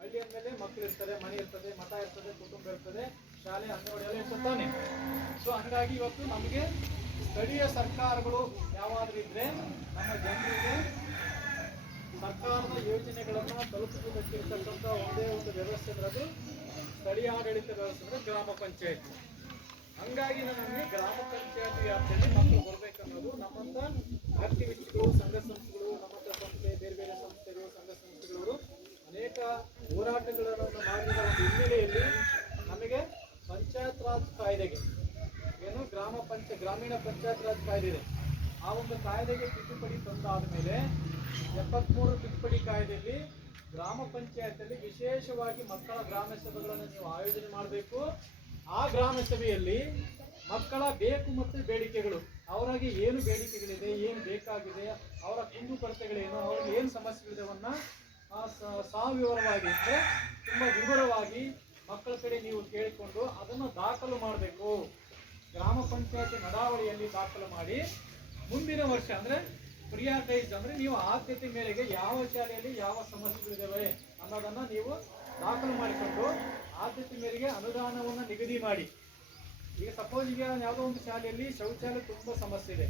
ಹಳ್ಳಿ ಅಂದಮೇಲೆ ಮಕ್ಕಳು ಇರ್ತದೆ, ಮನೆ ಇರ್ತದೆ, ಮಠ ಇರ್ತದೆ, ಕುಟುಂಬ ಇರ್ತದೆ, ಶಾಲೆ, ಅಂಗನವಾಡಿ ಎಲ್ಲ ಇರ್ತಾನೆ ಸೊ ಹಂಗಾಗಿ ಇವತ್ತು ನಮಗೆ ಸ್ಥಳೀಯ ಸರ್ಕಾರಗಳು ಯಾವಾದ್ರೂ ಇದ್ರೆ ನಮ್ಮ ಜನರಿಗೆ ಸರ್ಕಾರದ ಯೋಜನೆಗಳನ್ನು ತಲುಪಿಸಬೇಕಿರ್ತಕ್ಕಂಥ ಒಂದೇ ಒಂದು ವ್ಯವಸ್ಥೆ ಅದು ಸ್ಥಳೀಯ ಆಡಳಿತ ವ್ಯವಸ್ಥೆ ಅಂದರೆ ಗ್ರಾಮ ಪಂಚಾಯತ್. ಹಂಗಾಗಿ ನಮಗೆ ಗ್ರಾಮ ಪಂಚಾಯತ್ ವ್ಯಾಪ್ತಿಯಲ್ಲಿ ಮಕ್ಕಳು ಬರ್ಬೇಕನ್ನೋದು ನಮ್ಮಂತ ಆಕ್ಟಿವಿಸ್ಟ್ಗಳು ಸಂಘ ಹೋರಾಟಗಳನ್ನು ಮಾಡಿದ ಹಿನ್ನೆಲೆಯಲ್ಲಿ ನಮಗೆ ಪಂಚಾಯತ್ ರಾಜ್ ಕಾಯ್ದೆಗೆ, ಏನು ಗ್ರಾಮ ಪಂಚ, ಗ್ರಾಮೀಣ ಪಂಚಾಯತ್ ರಾಜ್ ಕಾಯ್ದೆ ಇದೆ. ಆ ಒಂದು ಕಾಯ್ದೆಗೆ ತಿದ್ದುಪಡಿ ತಂದಾದ ಮೇಲೆ ಎಪ್ಪತ್ಮೂರು ತಿದ್ದುಪಡಿ ಕಾಯ್ದೆಯಲ್ಲಿ ಗ್ರಾಮ ಪಂಚಾಯತಲ್ಲಿ ವಿಶೇಷವಾಗಿ ಮಕ್ಕಳ ಗ್ರಾಮ ಸಭೆಗಳನ್ನು ನೀವು ಆಯೋಜನೆ ಮಾಡಬೇಕು. ಆ ಗ್ರಾಮ ಸಭೆಯಲ್ಲಿ ಮಕ್ಕಳ ಬೇಕು ಮತ್ತು ಬೇಡಿಕೆಗಳು, ಅವರಿಗೆ ಏನು ಬೇಡಿಕೆಗಳಿದೆ, ಏನು ಬೇಕಾಗಿದೆ, ಅವರ ಕುಂದುಕೊರತೆಗಳೇನು, ಅವ್ರಿಗೆ ಏನು ಸಮಸ್ಯೆಗಳಿದೆವನ್ನ ಸವಿವರವಾಗಿ ಅಂದರೆ ತುಂಬ ವಿವರವಾಗಿ ಮಕ್ಕಳ ಕಡೆ ನೀವು ಕೇಳಿಕೊಂಡು ಅದನ್ನು ದಾಖಲು ಮಾಡಬೇಕು. ಗ್ರಾಮ ಪಂಚಾಯತಿ ನಡಾವಳಿಯಲ್ಲಿ ದಾಖಲು ಮಾಡಿ ಮುಂದಿನ ವರ್ಷ ಅಂದ್ರೆ ಪ್ರಿಯಾಟೈಸ್ ಅಂದ್ರೆ ನೀವು ಆದ್ಯತೆ ಮೇರೆಗೆ ಯಾವ ಶಾಲೆಯಲ್ಲಿ ಯಾವ ಸಮಸ್ಯೆಗಳಿದ್ದಾವೆ ಅನ್ನೋದನ್ನು ನೀವು ದಾಖಲು ಮಾಡಿಕೊಂಡು ಆದ್ಯತೆ ಮೇರೆಗೆ ಅನುದಾನವನ್ನು ನಿಗದಿ ಮಾಡಿ. ಈಗ ಸಪೋಸ್ ಈಗ ಯಾವುದೋ ಒಂದು ಶಾಲೆಯಲ್ಲಿ ಶೌಚಾಲಯ ತುಂಬಾ ಸಮಸ್ಯೆ ಇದೆ.